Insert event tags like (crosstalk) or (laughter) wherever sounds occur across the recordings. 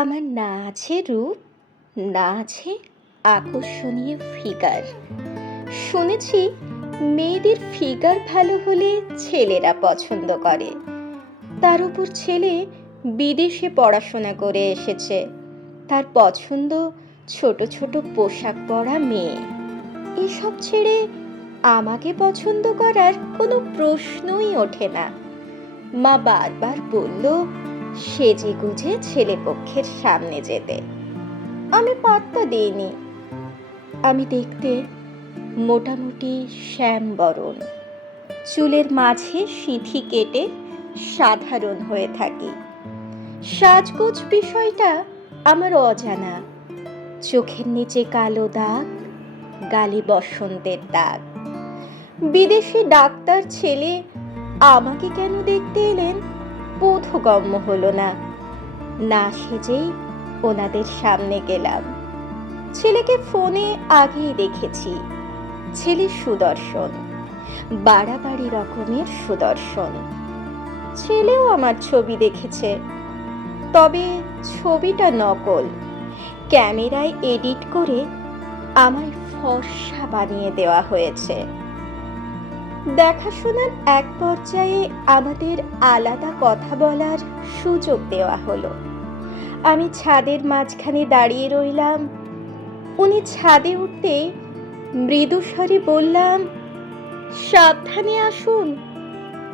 আমার না আছে রূপ না আছে আকর্ষণীয় ফিগার শুনেছি মেয়েদের ফিগার ভালো হলে ছেলেরা পছন্দ করে। তার উপর ছেলে বিদেশে পড়াশোনা করে এসেছে। তার পছন্দ ছোট ছোট পোশাক পরা মেয়ে। এসব ছেড়ে আমাকে পছন্দ করার কোনো প্রশ্নই ওঠে না। মা বারবার বলল সেজে গুজে ছেলে পক্ষের সামনে যেতে। আমি পাত্তা দিইনি। আমি দেখতে মোটামুটি শ্যাম বরণ চুলের মাঝে সিঁথি কেটে সাধারণ হয়ে থাকি। সাজগোজ বিষয়টা আমার অজানা। চোখের নিচে কালো দাগ, গালে বসন্তের দাগ। বিদেশি ডাক্তার ছেলে আমাকে কেন দেখতে এলেন? বোধগম্য হলো না। না সেজেই ওনাদের সামনে গেলাম। ছেলেকে ফোনে আগেই দেখেছি। ছেলে সুদর্শন, বাড়াবাড়ি রকমের সুদর্শন। ছেলেও আমার ছবি দেখেছে। তবে ছবিটা নকল। ক্যামেরায় এডিট করে আমায় ফর্সা বানিয়ে দেওয়া হয়েছে। দেখাশোনার এক পর্যায়ে আমাদের আলাদা কথা বলার সুযোগ দেওয়া হলো। আমি ছাদের মাঝখানে দাঁড়িয়ে রইলাম। উনি ছাদে উঠতে মৃদু স্বরে বললাম, সাবধানে আসুন।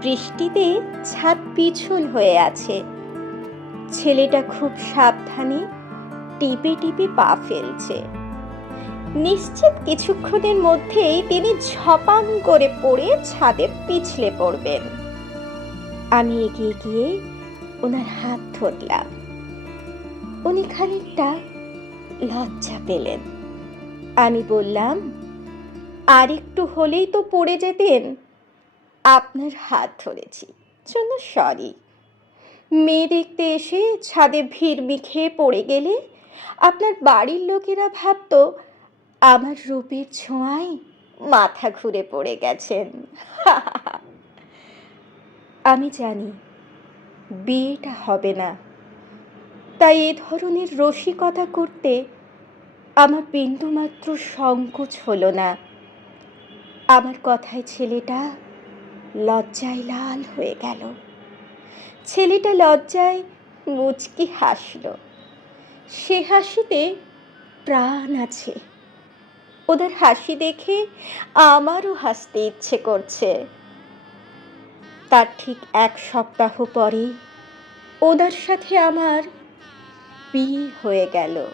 বৃষ্টিতে ছাদ পিছল হয়ে আছে। ছেলেটা খুব সাবধানে টিপে টিপে পা ফেলছে। নিশ্চিত কিছুক্ষণের মধ্যেই তিনি ঝপাং করে পড়ে ছাদে পিছলে পড়বেন। আমি এগিয়ে গিয়ে ওনার হাত ধরলাম। উনি খানিকটা লজ্জা পেলেন। আমি বললাম, আর একটু হলেই তো পড়ে যেতেন। আপনার হাত ধরেছি, জন্য সরি। মেয়ে দেখতে এসে ছাদে ভিড় মিখে পড়ে গেলে আপনার বাড়ির লোকেরা ভাবতো আমার রূপের ছোঁয়ায় মাথা ঘুরে পড়ে গেছেন। (laughs) আমি জানি বিয়েটা হবে না। তাই এ ধরনের রসিকতা করতে আমার বিন্দুমাত্র সংকোচ হলো না। আমার কথায় ছেলেটা লজ্জায় লাল হয়ে গেল। ছেলেটা লজ্জায় মুচকি হাসল। সে হাসিতে প্রাণ আছে। ওদের হাসি দেখে আমারও হাসতে ইচ্ছে করছে। তার ঠিক এক সপ্তাহ পরে ওদের সাথে আমার বিয়ে হয়ে গেল।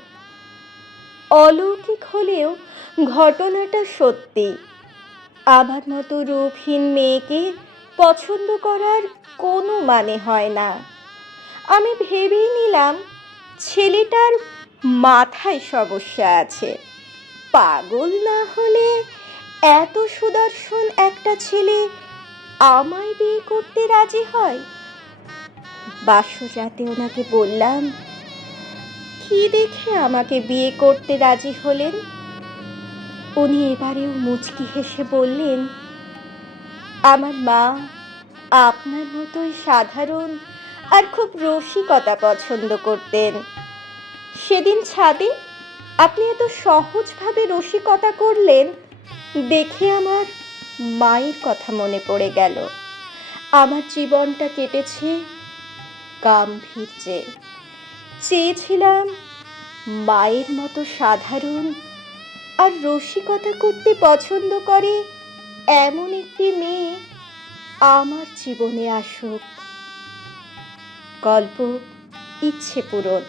অলৌকিক হলেও ঘটনাটা সত্যি। আমার মতো রূপহীন মেয়েকে পছন্দ করার কোনো মানে হয় না। আমি ভেবেই নিলাম ছেলেটার মাথায় সমস্যা আছে। পাগল না হলে এত সুদর্শন একটা ছেলে আমায় বিয়ে করতে রাজি হয়? বাসরাতে ওনাকে বললাম, কি দেখে আমাকে বিয়ে করতে রাজি হলেন? উনি এবারেও মুচকি হেসে বললেন, আমার মা আপনার মতোই সাধারণ আর খুব রসিকতা পছন্দ করতেন। সেদিন ছাদে আপনি এত সহজভাবে রসিকতা করলেন, দেখে আমার মায়ের কথা মনে পড়ে গেল। আমার জীবনটা কেটেছে গাম্ভীর্যে। চেয়েছিলাম মায়ের মতো সাধারণ আর রসিকতা করতে পছন্দ করে এমন একটি মেয়ে আমার জীবনে আসুক। গল্প ইচ্ছে পূরণ।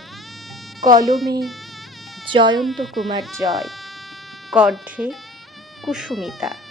কলমে জয়ন্ত কুমার জয়। কণ্ঠে কুসুমিতা।